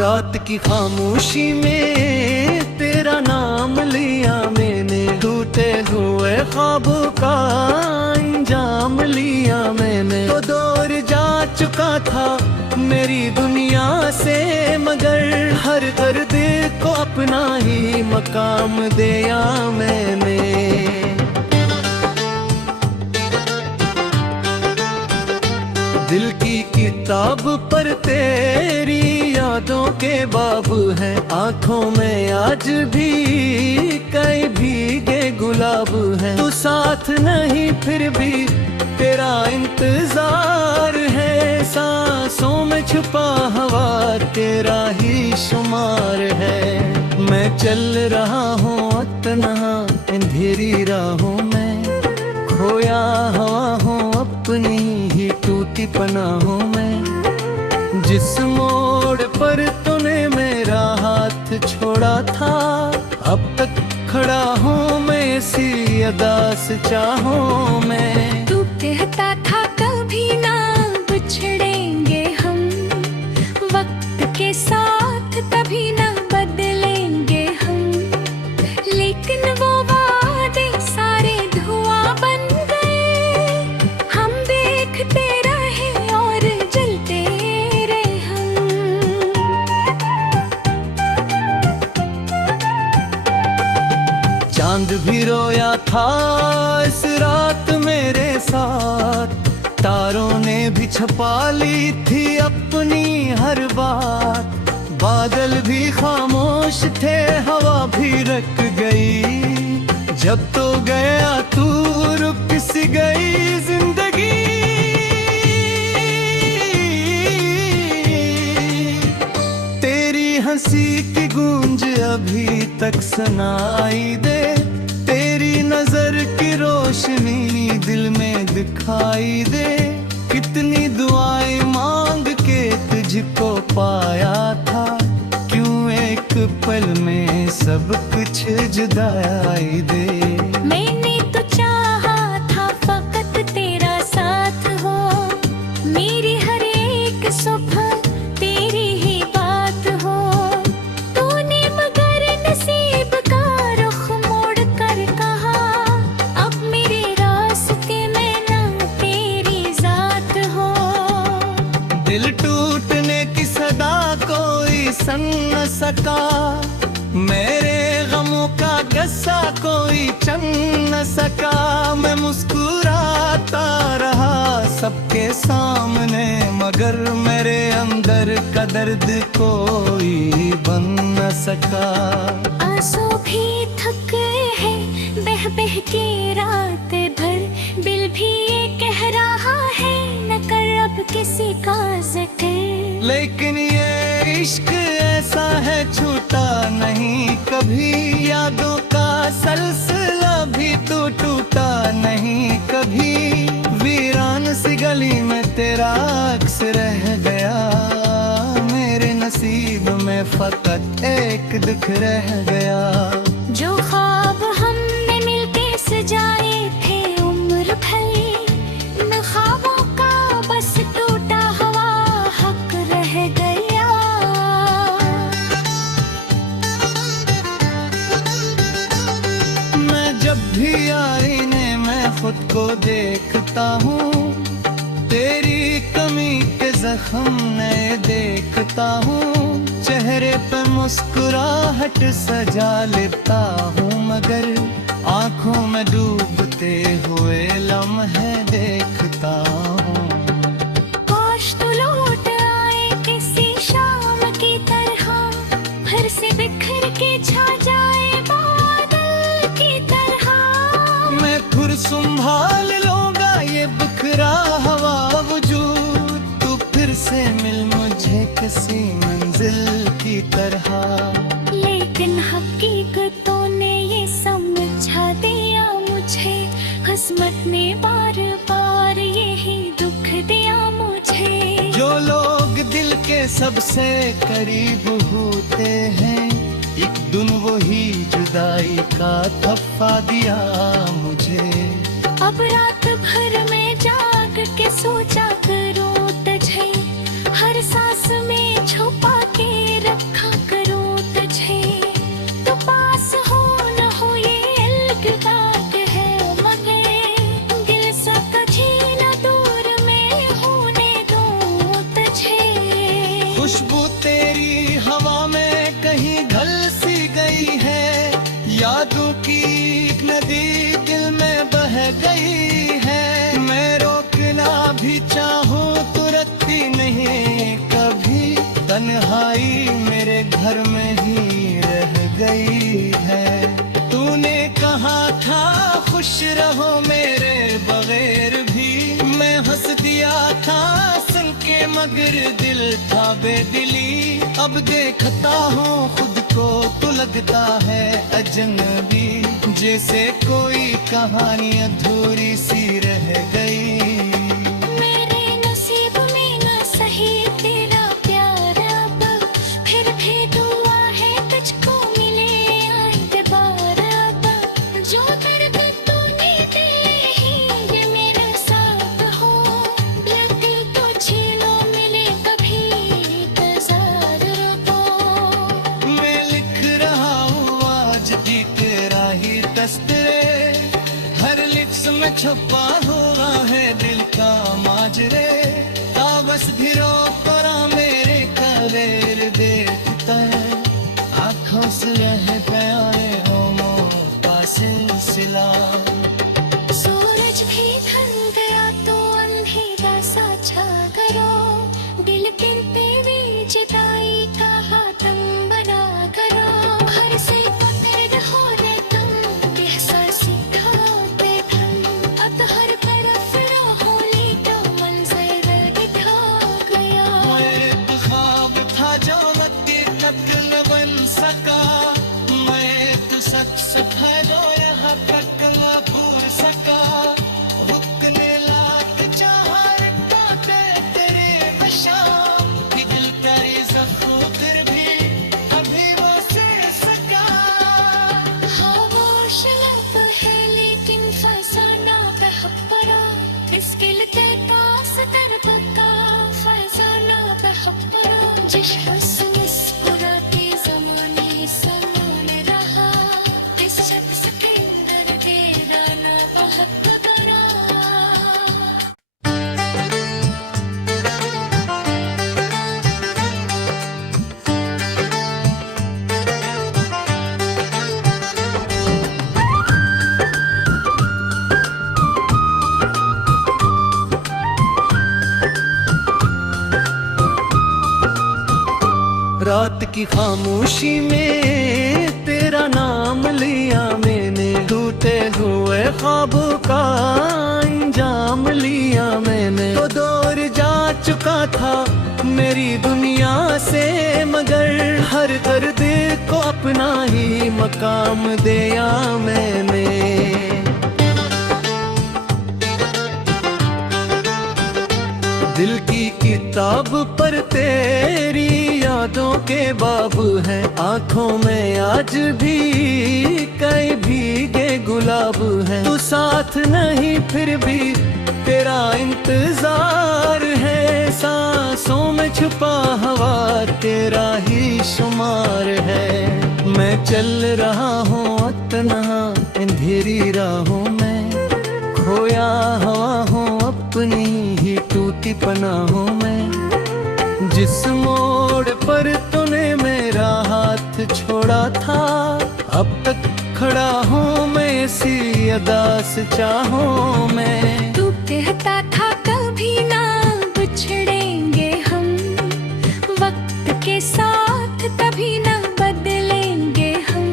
रात की खामोशी में तेरा नाम लिया मैंने, टूटे हुए ख्वाबों का अंजाम लिया मैंने। तो दूर जा चुका था मेरी दुनिया से, मगर हर दर्द को अपना ही मकाम दिया मैंने। दिल की किताब पर तेरी यादों के बाब हैं, आंखों में आज भी कई भीगे गुलाब हैं। तू साथ नहीं फिर भी तेरा इंतजार है, सांसों में छुपा हवा तेरा ही शुमार है। मैं चल रहा हूँ तन्हा अंधेरी राहों में, खोया हवा हूँ अपनी ही टूटी पनाहों में। जिस मोड़ पर तूने मेरा हाथ छोड़ा था, अब तक खड़ा हूँ मैं इसी अदा से चाहों में। तू कहता था कभी ना बिछड़ेंगे हम, वक्त के साथ तभी ना बदलेंगे हम, लेकिन वो वादे सारे धुआं बन गए। हम देखते रहे और जलते रहे हम। चांद भी रोया था इस रात मेरे साथ, तारों ने भी छुपा ली थी अपनी हर बात। बादल भी खामोश थे, हवा भी रुक गई, जब तो गया तू रुक सी गई जिंदगी। तेरी हंसी की गूंज अभी तक सुनाई दे, तेरी नजर की रोशनी दिल में दिखाई दे। कितनी दुआएं मांग के तुझको पाया था, क्यों एक पल में सब कुछ जुदाई दे। मैंने तो चाहा था फकत तेरा साथ हो, मेरी हर एक सुबह तेरी ही बात हो। तूने मगर नसीब का रुख मोड़ कर कहा, अब मेरे रास्ते में ना तेरी जात हो। दिल टूटने की सदा कोई सुन न सका, मेरे गमों का गस्सा कोई चन न सका। मैं मुस्कुराता रहा सबके सामने, मगर मेरे अंदर का दर्द कोई बन न सका। आंसू भी थक है बह बह के रात भर, दिल भी ये कह रहा है न कर अब किसी का जिक्र। लेकिन ये इश्क ऐसा है छूटा नहीं कभी, यादों का सिलसिला भी तो टूटा नहीं कभी। वीरान सी गली में तेरा अक्स रह गया, मेरे नसीब में फकत एक दुख रह गया। जो ख्वाब हमने मिलके सजाए थे उम्र भर, न ख्वाबों का बस टूटा हुआ हक रह गया। मैं जब भी आईने में खुद को देखता हूँ, तेरी कमी के जख्म नए देखता हूँ। चेहरे पे मुस्कुराहट सजा लेता हूँ, मगर आंखों में डूबते हुए लम्हे देखता हूँ। काश तू लौट आए किसी शाम की तरह, फिर से बिखर के छा जाए बादल की तरह। मैं खुद संभाल लूंगा ये बिखरा हुआ वजूद, तू फिर से मिल मुझे किसी मंजिल की तरह। लेकिन हकीकतों ने ये समझा दिया मुझे, किस्मत ने बार बार यही दुख दिया मुझे। जो लोग दिल के सबसे करीब होते हैं, एक दिन वही जुदाई का थप्पा दिया मुझे। अब रात भर में जाग के सोचा करूं तुझे, हर सांस में छुपा के रख की एक नदी दिल में बह गई है। मैं रोकना भी चाहूँ तो रुकती नहीं कभी, तन्हाई मेरे घर में ही रह गई है। तूने कहा था खुश रहो मेरे बगैर भी, मैं हंस दिया था सुन के मगर दिल था बेदिली। अब देखता हूँ खुद को तो लगता है अजनबी, जैसे कोई कहानी अधूरी सी रह गई। मेरे नसीब में न सही तेरा प्यार अब, फिर भी दुआ है तुझको मिले आए बार अब। जो दर्द तूने दिए हैं ये मेरे साथ हो, लगे तो छीनो मिले कभी इंतजार रखो। मैं लिख रहा हूँ आज भी तेरा ही तस्वीर, हर लिप्स में छुपा हुआ है दिल का माजरे। ताबस भी रो परा मेरे करेर देखता है, आँखों से रह गया है होमों का सिलसिला। सूरज भी ढल गया तो अंधेरा सा छा करो, दिल फिर पे भी जुदाई का हाथम बना करो। घर से पकड़ हो रे तुम एहसास ढोते थम, अब हर तरफ रहो लेटो मंजर दिखा गया। मैं तो ख्वाब था जो हकीकत न बन सका, मैं तो सच से जो यहाँ तक न भूल सका। रुकने लायक चाहा काटे तेरे नशा, कि दिल करे जख्म फिर भी अभी वो सिर सका। खामोश लब है लेकिन फसाना बहक पड़ा, इसके लिए पास दर्द का फसाना बहक पड़ा। जिस हुस्न मुस्कुराते ज़माने समान रहा, इस शख्स के अंदर तेरा ना बहक पड़ा। रात की खामोशी में तेरा नाम लिया मैंने, टूटे हुए ख्वाबों का अंजाम लिया मैंने। तो दूर जा चुका था मेरी दुनिया से, मगर हर दर्द को अपना ही मकाम दिया मैंने। दिल की किताब पर तेरी यादों के बाब हैं, आंखों में आज भी कई भीगे गुलाब हैं। तू साथ नहीं फिर भी तेरा इंतजार है, सांसों में छुपा हवा तेरा ही शुमार है। मैं चल रहा हूँ तन्हा अंधेरी राहों में, खोया हवा हूँ अपनी ही टूटी पनाहों में। जिस मोड़ पर तूने मेरा हाथ छोड़ा था, अब तक खड़ा हूँ मैं इसी अदा से चाहों में। तू कहता था कभी ना बिछड़ेंगे हम, वक्त के साथ कभी ना बदलेंगे हम,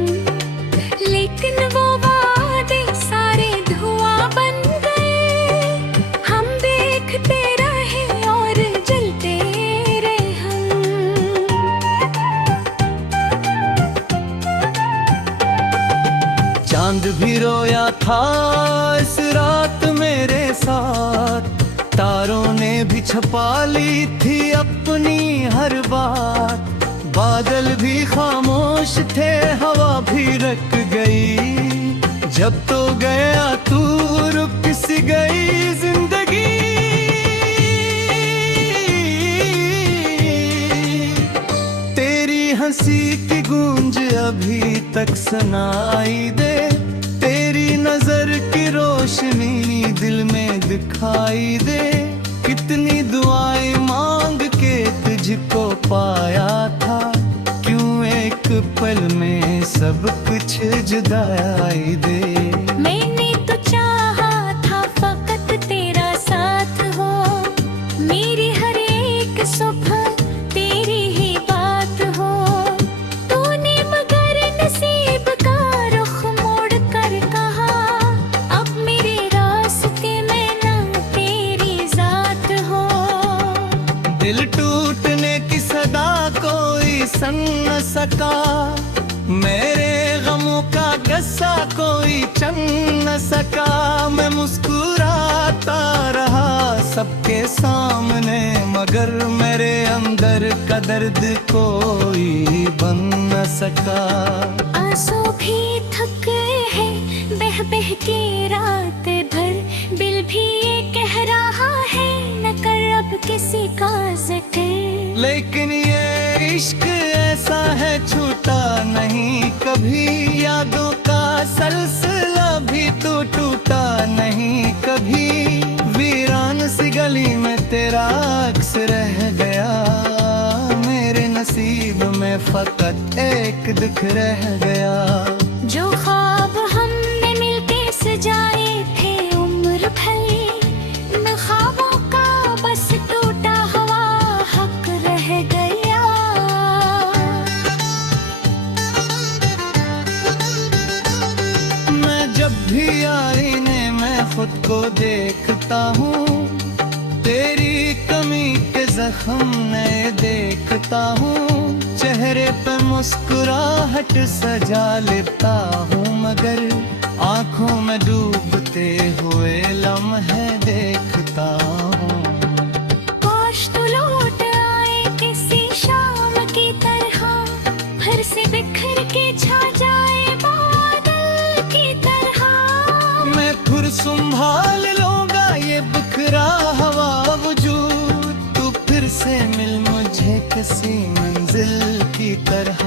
लेकिन वो वादे सारे धुआं बन गए। हम देखते रहे और जलते रहे हम। चांद भी रोया था इस रात मेरे साथ, तारों ने भी छुपा ली थी अपनी हर बात। बादल भी खामोश थे हवा भी रुक गई, जब तो गया तू रुक सी गई जिंदगी। तेरी हंसी की गूंज अभी तक सुनाई दे, तेरी नजर की रोशनी दिल में दिखाई दे। कितनी दुआएं मांग के तुझको पाया था, क्यों एक पल में सब कुछ जुदाई दे। मैंने तो चाहा था फकत तेरा साथ हो, मेरी हर एक सुबह तेरी ही बात हो। तूने मगर नसीब का रुख मोड़ कर कहा, अब मेरे रास्ते में न तेरी जात हो। दिल टूटने की सदा कोई सुन न सका, मेरे गमों का गस्सा कोई चन न सका। मैं मुस्कुराता रहा सबके सामने, मगर मेरे अंदर का दर्द कोई बन न सका। आंसू भी थक है बह बह के रात भर, दिल भी ये कह रहा है न कर अब किसी का जिक्र। लेकिन ये इश्क ऐसा है छूटा नहीं कभी, यादों का सलसिला भी तो टूटा नहीं कभी। वीरान सी गली में तेरा अक्स रह गया, मेरे नसीब में फकत एक दुख रह गया। जो ख्वाब हमने मिलके सजाए थे उम्र भर, न ख्वाबों का बस टूटा हुआ हक रह गया। मैं जब भी आईने में खुद को देखता हूँ, तेरी कमी के जख्म नए देखता हूँ। चेहरे पे मुस्कुराहट सजा लेता हूँ, मगर आंखों में डूबते हुए लम्हे देखता हूँ। काश तू लौट आए किसी शाम की तरह, फिर से बिखर के छा जाए बादल की तरह। मैं खुद संभाल लूंगा ये बिखरा हुआ वजूद, तू फिर से मिल मुझे किसी मंजिल की तरह।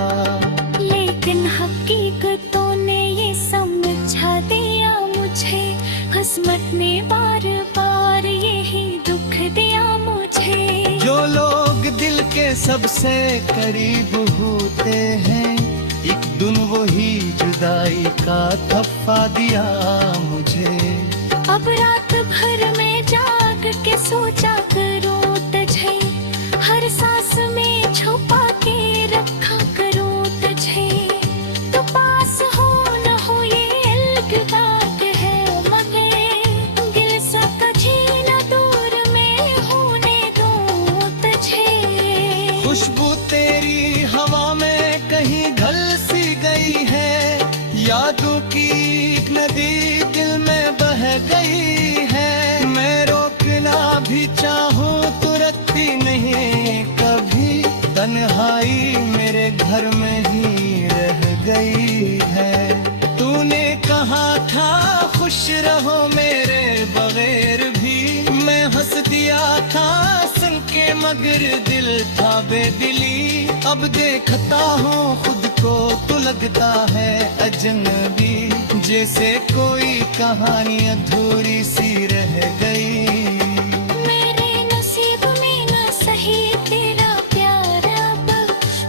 लेकिन हकीकतों ने ये समझा दिया मुझे, किस्मत ने बार बार यही दुख दिया मुझे। जो लोग दिल के सबसे करीब होते हैं, एक दिन वही जुदाई का थप्पा दिया मुझे। अब रात भर में जाग के सोचा करूं तुझे, हर सांस में छुपा के रखा करूं तुझे। तो पास हो न हो ये अलग है, मगर दिल सा कभी न दूर में होने दूं तुझे। खुशबू तेरी हवा में कहीं ढल सी गई है, यादों की एक नदी दिल में बह गई है। मैं रोकना भी चाहूँ तो रखती नहीं कभी, तन्हाई मेरे घर में ही रह गई है। तूने कहा था खुश रहो मेरे बगैर भी, मैं हंस दिया था सुन के मगर दिल था बेदिली। अब देखता हूँ खुद को तो लगता है अजनबी, जैसे कोई कहानी अधूरी सी रह गई। मेरे नसीब में न सही तेरा प्यार, अब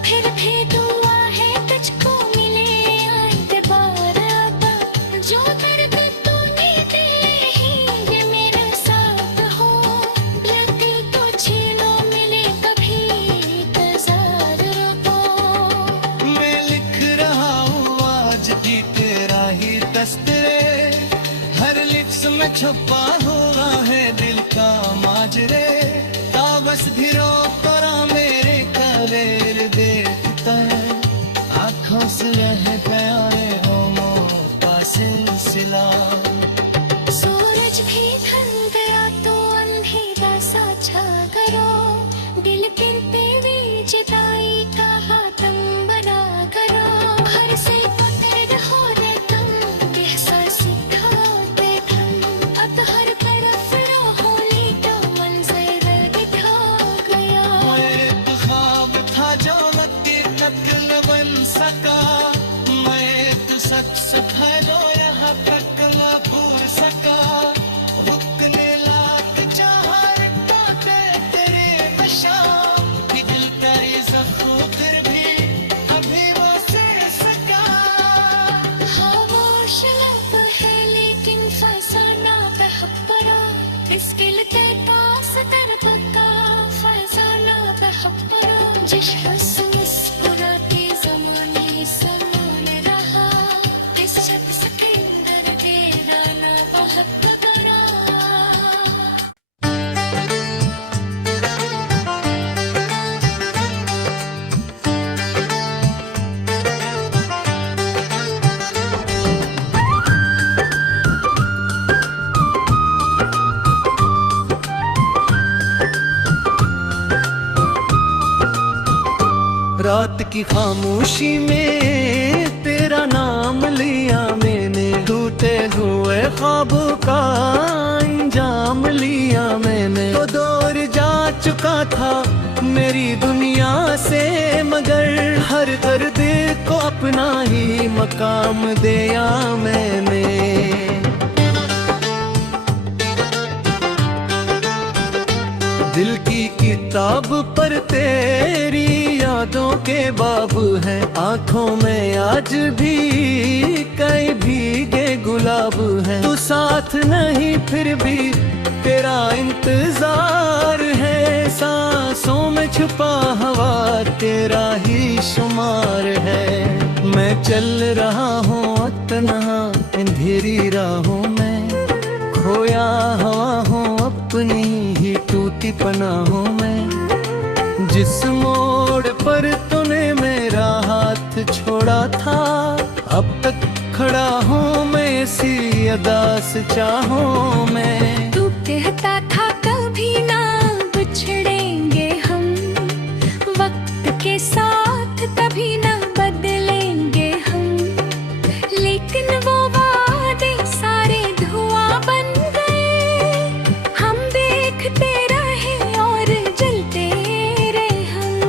फिर भी दुआ है तुझको मिले दोबारा। अब जो दर्द तूने दिए ही ये मेरे साथ हो, दिल तो छीनो मिले कभी इंतजार रखो। मैं लिख रहा हूँ आज भी तेरा ही तस्वीर, हर लिप्स में छुपा हुआ है दिल का माजरे। ताबस भी रो करा मेरे कलेर देखता, आँखों से रह गया रे होमों का सिलसिला। सूरज भी ढल गया तो अंधेरा सा छा करो, दिल फिर पे भी जुदाई का हाथम बना करो। घर से पकड़ हो रे तुम, एहसास उठाते थम, अब हर तरफ रहो लेटो मंजर चश्मा से मुस्कुराते ज़माने समान रहा, इस छत के अंदर तेरा ना बहुत बड़ा। रात की खामोशी में तेरा नाम लिया मैंने, टूटे हुए ख्वाबों का अंजाम लिया मैंने। तो दूर जा चुका था मेरी दुनिया से, मगर हर दर्द को अपना ही मकाम दिया मैंने। दिल की किताब पर तेरी यादों के बाब हैं, आंखों में आज भी कई भीगे गुलाब हैं। तू साथ नहीं फिर भी तेरा इंतजार है, सांसों में छुपा हवा तेरा ही शुमार है। मैं चल रहा हूँ तन्हा अंधेरी राहों में, खोया हवा हूँ अपनी ही टूटी पनाहों में। जिस मोड़ पर तूने मेरा हाथ छोड़ा था, अब तक खड़ा हूँ मैं इसी अदा से चाहों में। तू कहता था कभी ना बिछड़ेंगे हम, वक्त के साथ कभी ना बदलेंगे हम, लेकिन वो वादे सारे धुआं बन गए। हम देखते रहे और जलते रहे हम।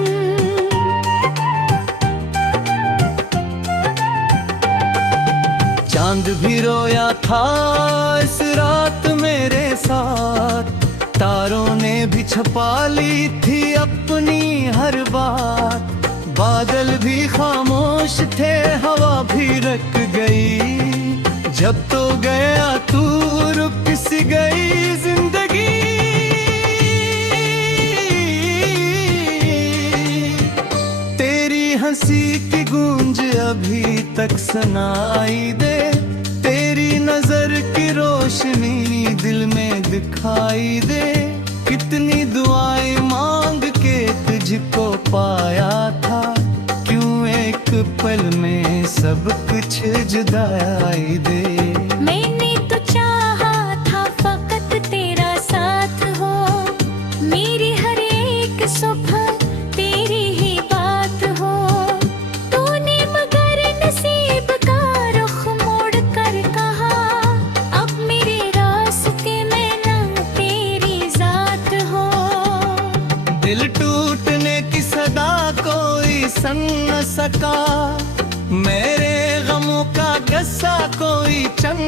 चांद भी रोया था इस रात मेरे साथ, तारों ने भी छुपा ली थी अपनी हर बात। बादल भी खामोश थे, हवा भी रुक गई, जब तो गया तू रुक सी गई जिंदगी। तेरी हंसी की गूंज अभी तक सुनाई दे, तेरी नजर की रोशनी दिल में दिखाई दे। कितनी दुआएं मांग के तुझको पाया था, क्यों एक पल में सब कुछ जुदाई दे। मैंने तो चाहा था फकत तेरा साथ हो, मेरी हर एक सुबह तेरी ही बात हो। तूने मगर नसीब का रुख मोड़ कर कहा, अब मेरे रास्ते में ना तेरी जात हो। दिल टूटने की सदा कोई सुन न सका, मेरे गमों का गस्सा कोई चन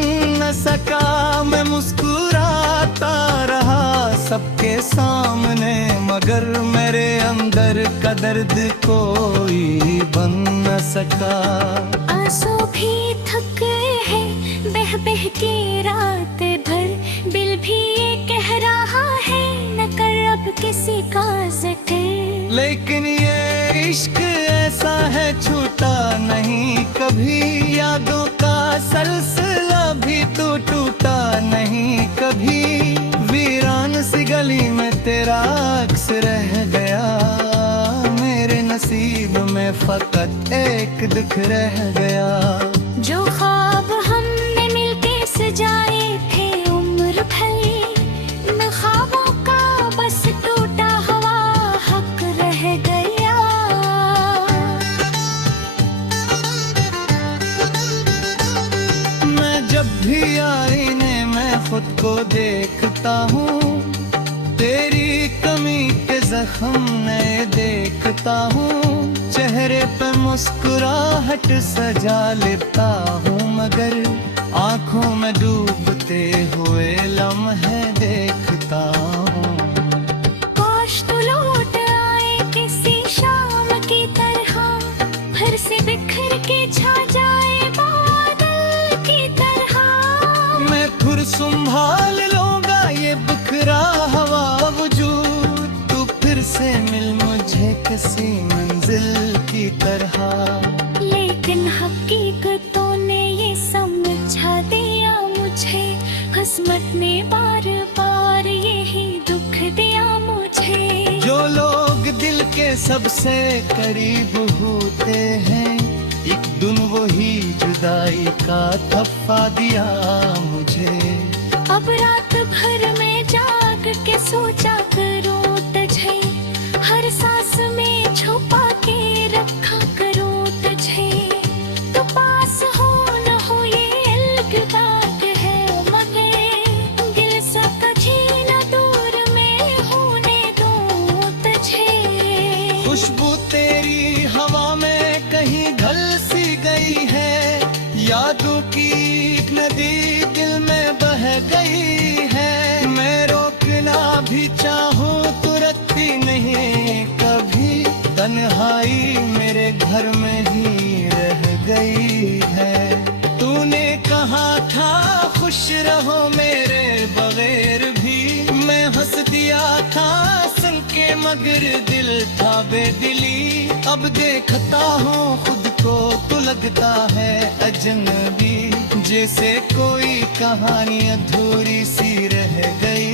न सका। मैं मुस्कुराता रहा सबके सामने, मगर मेरे अंदर का दर्द कोई बन न सका। आंसू भी थक है बह बह के रात भर, दिल भी ये कह रहा है न कर अब किसी का जिक्र। लेकिन ये इश्क ऐसा है छूटा नहीं कभी, यादों का सलसिला भी तो टूटा नहीं कभी। वीरान सी गली में तेरा अक्स रह गया, मेरे नसीब में फकत एक दुख रह गया। जो ख्वाब हमने मिलके सजाए थे उम्र भर, न ख्वाबों का बस टूटा हुआ हक रह गया। मैं जब भी आईने में खुद को देखता हूँ, तेरी कमी के जख्म नए देखता हूँ। चेहरे पे मुस्कुराहट सजा लेता हूँ, मगर आंखों में डूबते हुए लम्हे देखता हूँ। काश तू लौट आए किसी शाम की तरह, फिर से बिखर के छा जाए बादल की तरह। मैं फिर संभाल लूंगा ये बिखरा हुआ वजूद, तू फिर से मिल मुझे किसी सबसे करीब होते हैं, एक दिन वही जुदाई का थप्पा दिया मुझे। अब रात भर में जाग के सोचा करूं तुझे, हर सांस में छुपा के रखा करूं तुझे। तो पास हो न हो ये अलग है, मगर दिल सा तुझे न दूर में होने दूं तुझे। खुशबू तेरी हवा में कहीं ढल सी गई है, यादों की एक नदी दिल में बह गई है। मैं रोकना भी चाहूं तो रुकती नहीं कभी, तन्हाई मेरे घर में ही रह गई है। तूने कहा था खुश रहो मेरे बगैर भी, मैं हंस दिया था सुन के मगर दिल था बेदिली। अब देखता हूँ खुद को तो लगता है अजनबी, जैसे कोई कहानी अधूरी सी रह गई।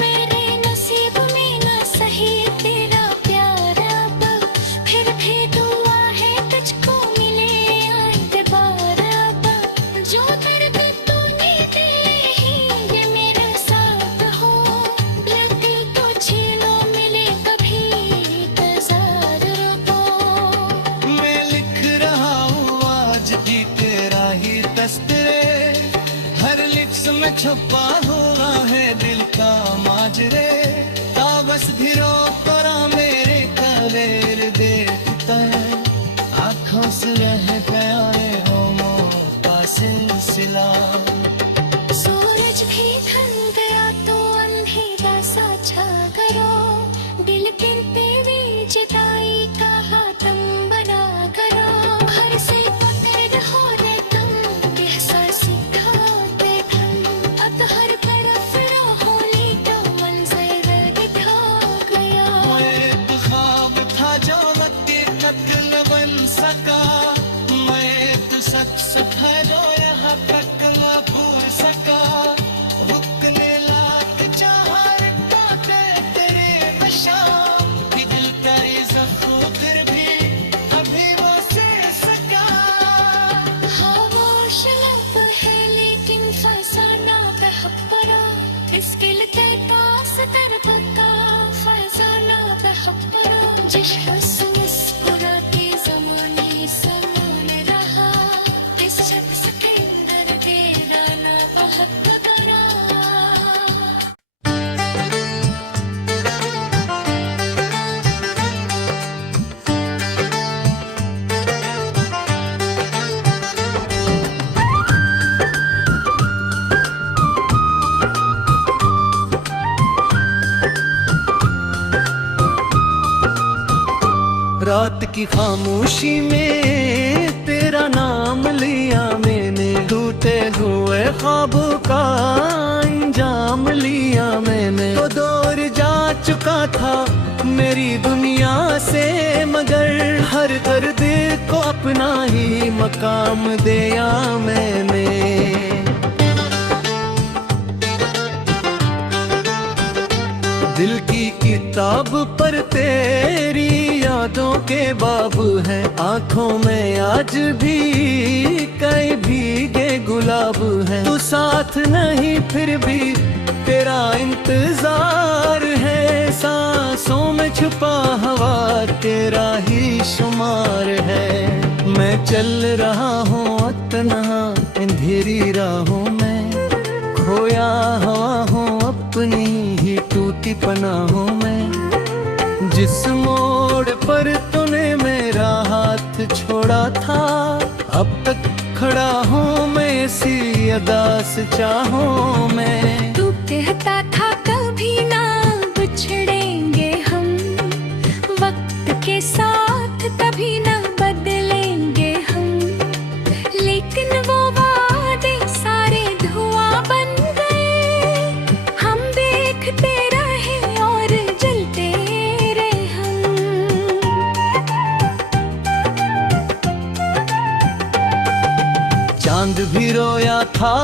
मेरे नसीब में न सही तेरा प्यार, अब फिर भी दुआ है तुझको मिले आए दोबारा। अब जो दर्द तूने दिए ही ये मेरे साथ हो, दिल तो छीनो मिले कभी इंतजार रखो। मैं लिख रहा हूँ आज भी तेरा ही तस्वीरे, हर लिप्स में छुपा हुआ है दिल का माजरे। ताबस भी रोक करा मेरे कलेर देखता, आँखों से रह गया है होमों का सिलसिला। सूरज भी ढल गया तो अंधेरा सा छा करो, दिल गिरते भी जुदाई का हाथम बना करो। घर से पकड़ हो रे तुम एहसास खाते थम, अब हर तरफ होली का मंजर दिखा गया। एक ख्वाब था जो हकीकत न बन सका, मैं एक सच था जो यहाँ तक न भूल सका। रुकने लायक चाहा रखते तेरे नशा, कि दिल का ये ज़ख्म फिर भी अभी बस सका। खामोश लब है लेकिन फसाना बह पड़ा, इसके लिए पास तरबता फसाना बह पड़ा। जिस हंस मुस्कुराते ज़माने समान रहा, इस शख्स के अंदर तेरा ना बहुत बड़ा। रात की खामोशी में तेरा नाम लिया मैंने, टूटे हुए ख्वाबों का अंजाम लिया मैंने। तो दूर जा चुका था मेरी दुनिया से, मगर हर दर्द को अपना ही मकाम दिया मैंने। दिल की किताब पर तेरी यादों के बाब हैं, आंखों में आज भी कई भीगे गुलाब हैं। तू साथ नहीं फिर भी तेरा इंतजार है, सांसों में छुपा हवा तेरा ही शुमार है। मैं चल रहा हूँ तन्हा अंधेरी राहों में, खोया हवा हूँ अपनी ही टूटी पनाहों में। जिस मोड़ पर तूने मेरा हाथ छोड़ा था, अब तक खड़ा हूँ मैं इसी अदास चाहों में। तू कहता था कभी ना बिछड़ेंगे हम, वक्त के साथ कभी ना बदलेंगे हम, लेकिन वो वादे सारे धुआं बन गए। हम देखते रहे और जलते रहे हम। चांद भी रोया था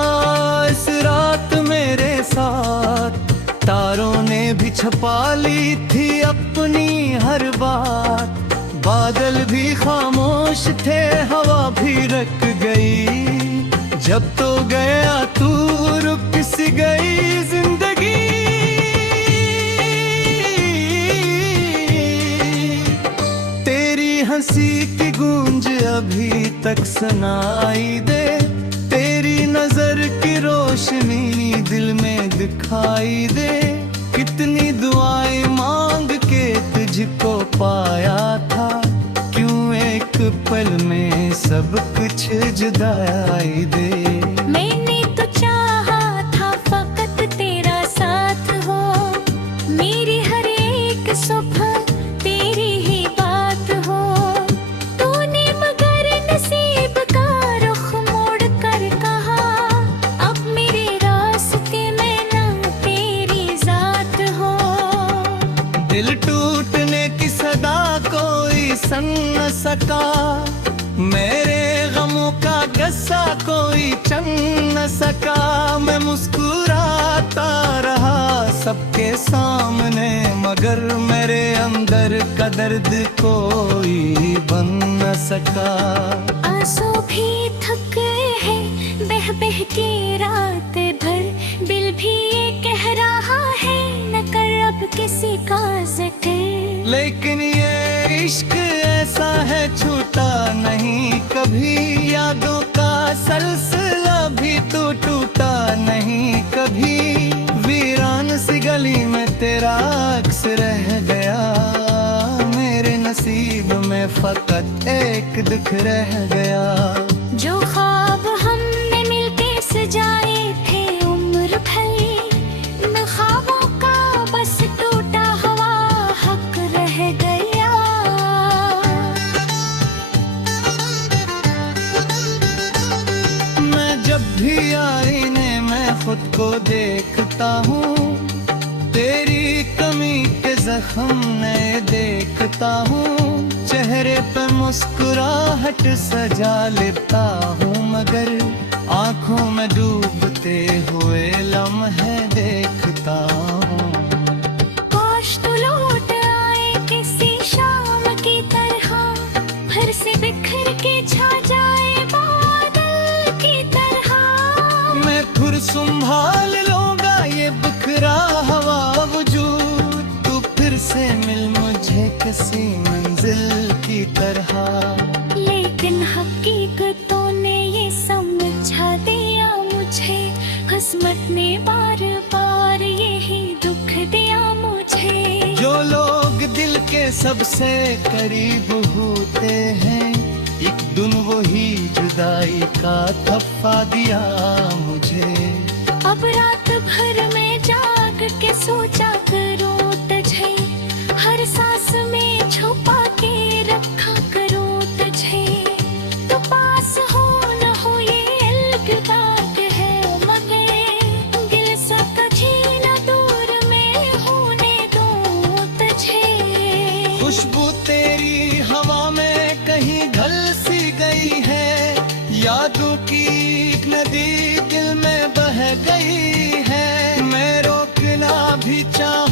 इस रात मेरे साथ, तारों ने भी छपा ली थी अब अपनी हर बात। बादल भी खामोश थे, हवा भी रुक गई। जब तो गया तू, रुक सी गई जिंदगी। तेरी हंसी की गूंज अभी तक सुनाई दे, तेरी नजर की रोशनी दिल में दिखाई दे। कितनी दुआएं मांग के तुझको पाया था, क्यों एक पल में सब कुछ जुदाई दे। मैंने तो चाहा था फकत तेरा साथ हो, मेरी हर एक सुबह तेरी ही बात हो। तूने मगर नसीब का रुख मोड़ कर कहा, अब मेरे रास्ते में ना तेरी जात हो। दिल टूटने की सदा कोई सुन न सका, मेरे गमों का गस्सा कोई चन न सका। मैं मुस्कुराता रहा सबके सामने, मगर मेरे अंदर का दर्द कोई बन न सका। आंसू भी थक है बह बह के रात भर, दिल भी ये कह रहा है न कर अब किसी का जिक्र। लेकिन ये इश्क ऐसा है छूटा नहीं कभी, यादों का सिलसिला भी तो टूटा नहीं कभी। वीरान सी गली में तेरा अक्स रह गया, मेरे नसीब में फकत एक दुख रह गया। जो ख्वाब हमने मिलके सजाए थे उम्र भर, न ख्वाबों का बस टूटा हुआ हक रह गया। मैं जब भी आईने में खुद को देखता हूँ, तेरी कमी के जख्म नए देखता हूँ। चेहरे पे मुस्कुराहट सजा लेता हूँ, मगर आंखों में डूबते हुए लम्हे देखता हूँ। काश तू लौट आए किसी शाम की तरह, फिर से बिखर के छा जाए बादल की तरह। मैं खुद संभाल लूंगा ये बिखरा हुआ वजूद, तू फिर से मिल मुझे किसी मंजिल की तरह। लेकिन हकीकतों ने ये समझा दिया मुझे, किस्मत ने बार बार यही दुख दिया मुझे। जो लोग दिल के सबसे करीब होते हैं, एक दिन वही जुदाई का थप्पा दिया मुझे। अब रात भर में जाग के सोचा करूं तुझे, हर सांस में छुपा के रखा करूं तुझे। तो पास हो न हो ये अलग है, मगर दिल से तुझे न दूर में होने दूं तुझे। खुशबू तेरी हवा में कहीं ढल सी गई है, यादों की एक नदी दिल में बह गई है। मैं रोकना भी चाहूं